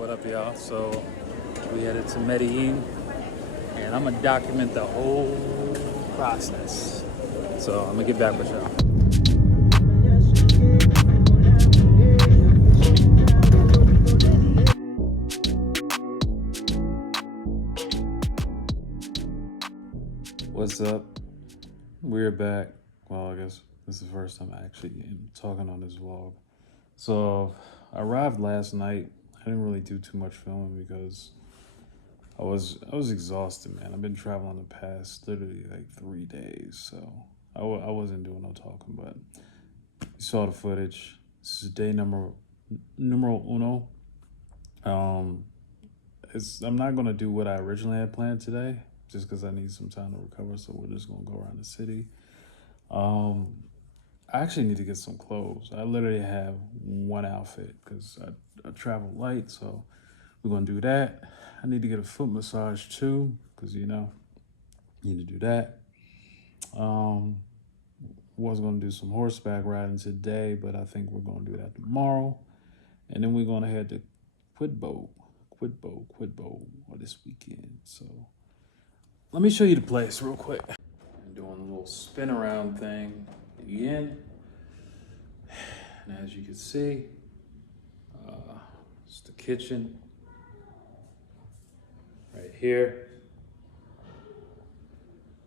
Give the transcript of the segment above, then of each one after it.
What up, y'all? So we headed to Medellin, and I'm gonna document the whole process. So I'm gonna get back with y'all. What's up? We're back. Well, I guess this is the first time I actually am talking on this vlog. So I arrived last night. I didn't really do too much filming because I was exhausted, man. I've been traveling the past literally like 3 days, so I wasn't doing no talking. But you saw the footage. This is day numero uno. I'm not gonna do what I originally had planned today, just because I need some time to recover. So we're just gonna go around the city. I actually need to get some clothes. I literally have one outfit because I travel light, so we're gonna do that. I need to get a foot massage too, because you need to do that. Was gonna do some horseback riding today, but I think we're gonna do that tomorrow. And then we're gonna head to Quidbo this weekend. So let me show you the place real quick. I'm doing a little spin around thing again. And as you can see, it's the kitchen right here.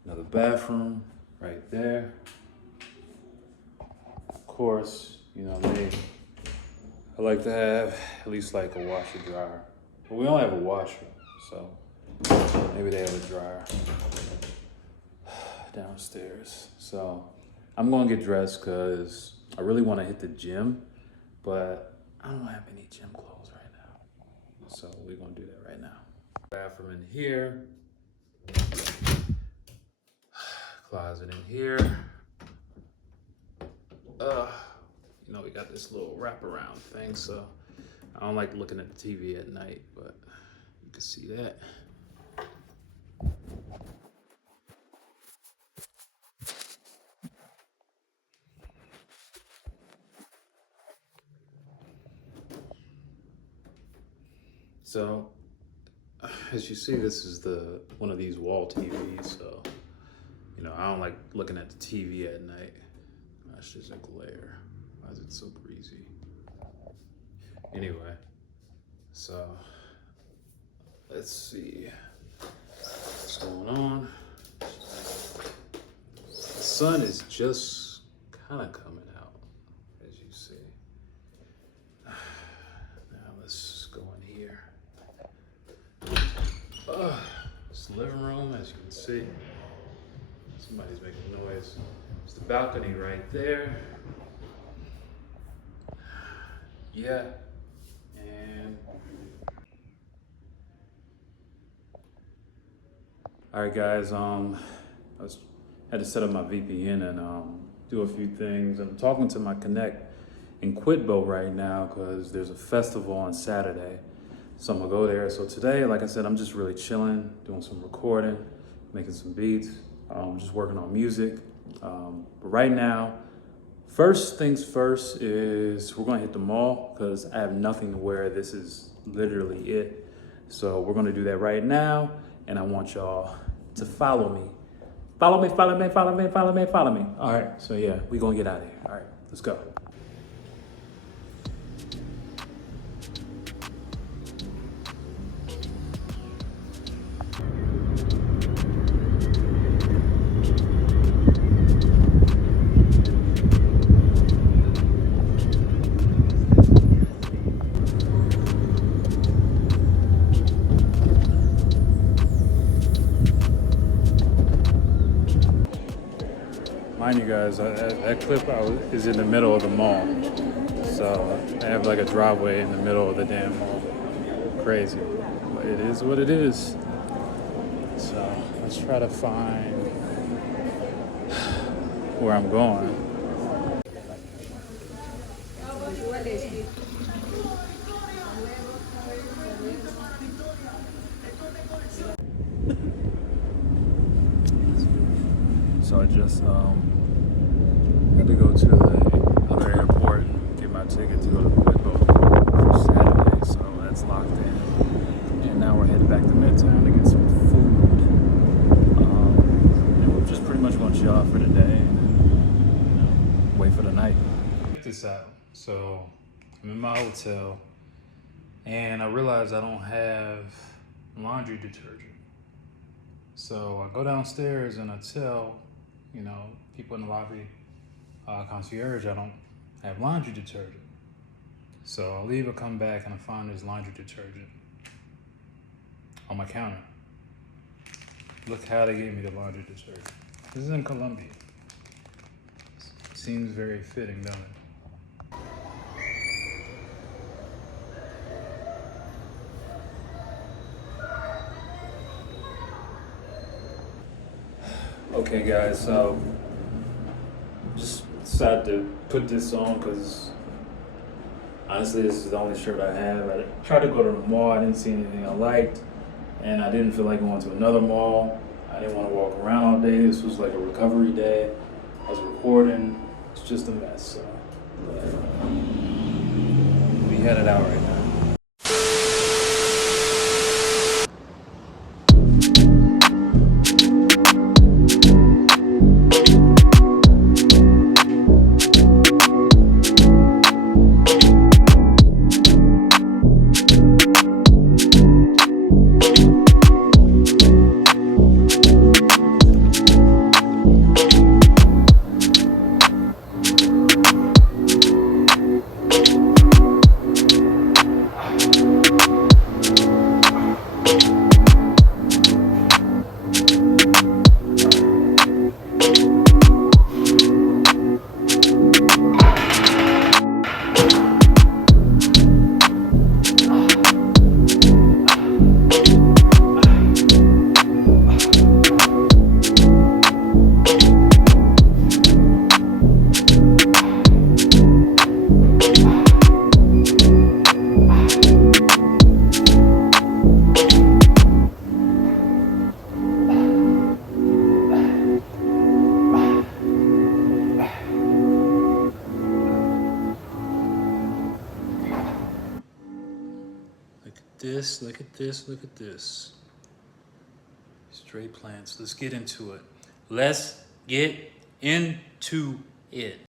Another bathroom right there. Of course, I like to have at least like a washer dryer. But we don't have a washer, so maybe they have a dryer downstairs. So I'm gonna get dressed because I really want to hit the gym, but I don't have any gym clothes right now. So we're gonna do that right now. Bathroom in here, closet in here. We got this little wraparound thing, so I don't like looking at the TV at night, but you can see that. So, as you see, this is one of these wall TVs, so, I don't like looking at the TV at night. That's just a glare. Why is it so greasy? Anyway, so, let's see what's going on. The sun is just kind of coming out, as you see. Now let's go in here. It's the living room, as you can see. Somebody's making noise. It's the balcony right there. Yeah, and all right, guys. Had to set up my VPN and do a few things. I'm talking to my connect in Quidbo right now because there's a festival on Saturday. So I'm gonna go there. So today, like I said, I'm just really chilling, doing some recording, making some beats, just working on music. But right now, first things first is we're gonna hit the mall because I have nothing to wear. This is literally it. So we're gonna do that right now. And I want y'all to follow me. Follow me. All right, so yeah, we're gonna get out of here. All right, let's go. Mind you guys, that clip is in the middle of the mall. So I have like a driveway in the middle of the damn mall. Crazy, but it is what it is. So let's try to find where I'm going. So I just had to go to the other airport and get my ticket to go to Quidbo for Saturday. So that's locked And now we're headed back to Midtown to get some food. And we're just pretty much gonna chill out for the day and wait for the night. Check this out. So I'm in my hotel and I realize I don't have laundry detergent. So I go downstairs and I tell, people in the lobby, concierge, I don't have laundry detergent. So I leave, I come back, and I find there's laundry detergent on my counter. Look how they gave me the laundry detergent. This is in Colombia. Seems very fitting, doesn't it? Okay guys, so just decided to put this on because honestly this is the only shirt I have. I tried to go to the mall, I didn't see anything I liked, and I didn't feel like going to another mall. I didn't want to walk around all day. This was like a recovery day. I was recording, it's just a mess. So we headed out right now. Look at this, look at this. Straight plants. Let's get into it. Let's get into it.